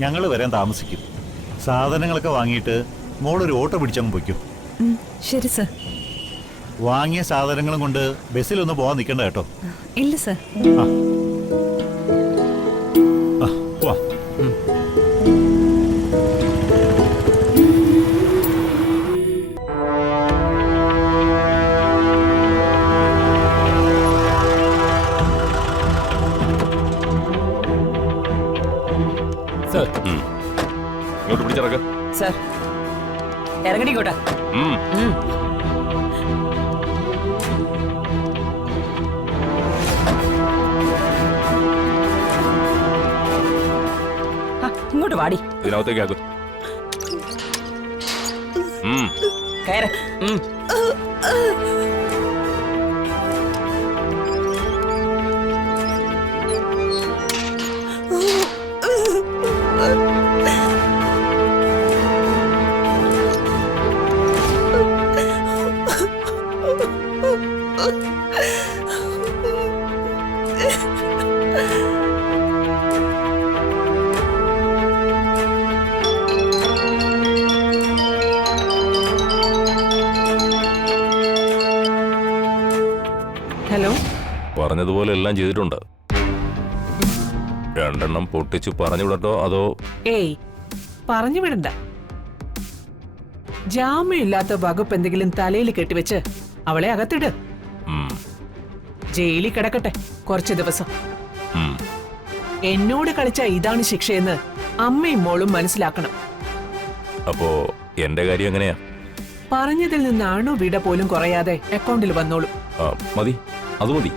ഞങ്ങൾ വരാൻ താമസിക്കും. സാധനങ്ങളൊക്കെ വാങ്ങിയിട്ട് മോളൊരു ഓട്ടോ പിടിച്ചങ്ങ് പൊയ്ക്കും. ശരി സർ. വാങ്ങിയ സാധനങ്ങളും കൊണ്ട് ബസ്സിലൊന്നും പോകാൻ നിൽക്കണ്ട കേട്ടോ. ഇല്ല സർ. വാ. ഇങ്ങോട്ട് പിടിച്ചിറക്ക സർ. ഇറങ്ങടിക്കോട്ടെ. ഇങ്ങോട്ട് വാടി. ഇതിനകത്തേക്ക് ആക്കും. കയറ്. ഹലോ. പറഞ്ഞതുപോലെ എല്ലാം ചെയ്തിട്ടുണ്ട്. രണ്ടെണ്ണം പൊട്ടിച്ചു പറഞ്ഞു വിടട്ടോ അതോ? ഏയ്, പറഞ്ഞു വിടണ്ട. ജാമ്യമില്ലാത്ത വകുപ്പ് എന്തെങ്കിലും തലയിൽ കെട്ടിവെച്ച് അവളെ അകത്തിട്. ജയിലിൽ കിടക്കട്ടെ കുറച്ച് ദിവസം. എന്നോട് കളിച്ച ഇതാണ് ശിക്ഷയെന്ന് അമ്മയും മോളും മനസ്സിലാക്കണം. അപ്പോ എന്റെ കാര്യം എങ്ങനെയാ? പറഞ്ഞതിൽ നിന്നാണോ വിട പോലും കുറയാതെ അക്കൗണ്ടിൽ വന്നോളും. മതി, അത് മതി.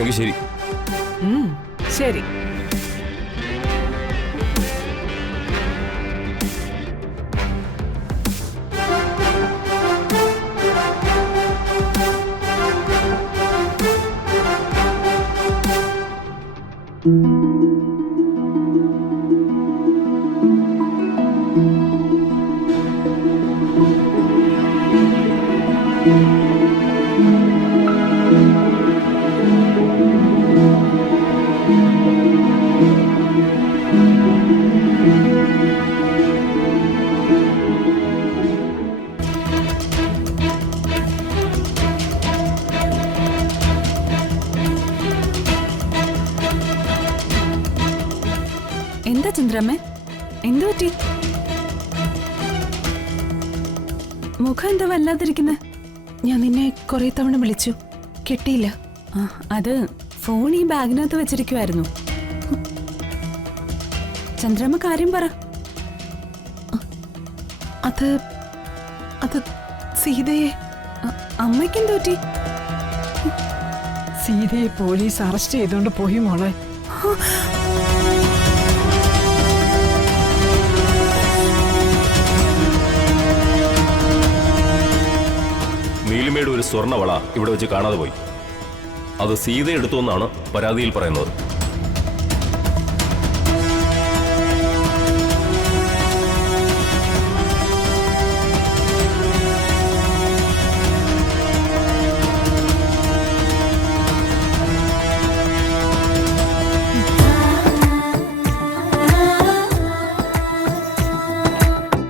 എങ്കിൽ ശരി. ശരി. എന്താ ചന്ദ്രമ്മേ, എന്തു പറ്റി? മുഖം എന്താ വല്ലാതിരിക്കുന്നെ? ഞാൻ നിന്നെ കുറെ തവണ വിളിച്ചു, കിട്ടിയില്ല. അത് ഫോൺ ഈ ബാഗിനകത്ത് വെച്ചിരിക്കുമായിരുന്നു. ചന്ദ്രമ്മ കാര്യം പറ. അത് സീതയെ. അമ്മയ്ക്കെന്തു പറ്റി? സീതയെ പോലീസ് അറസ്റ്റ് ചെയ്തോണ്ട് പോയി മോളെ. നീലിമയുടെ ഒരു സ്വർണ്ണവള ഇവിടെ വെച്ച് കാണാതെ പോയി. അത് സീത എടുത്തു എന്നാണ് പരാതിയിൽ പറയുന്നത്.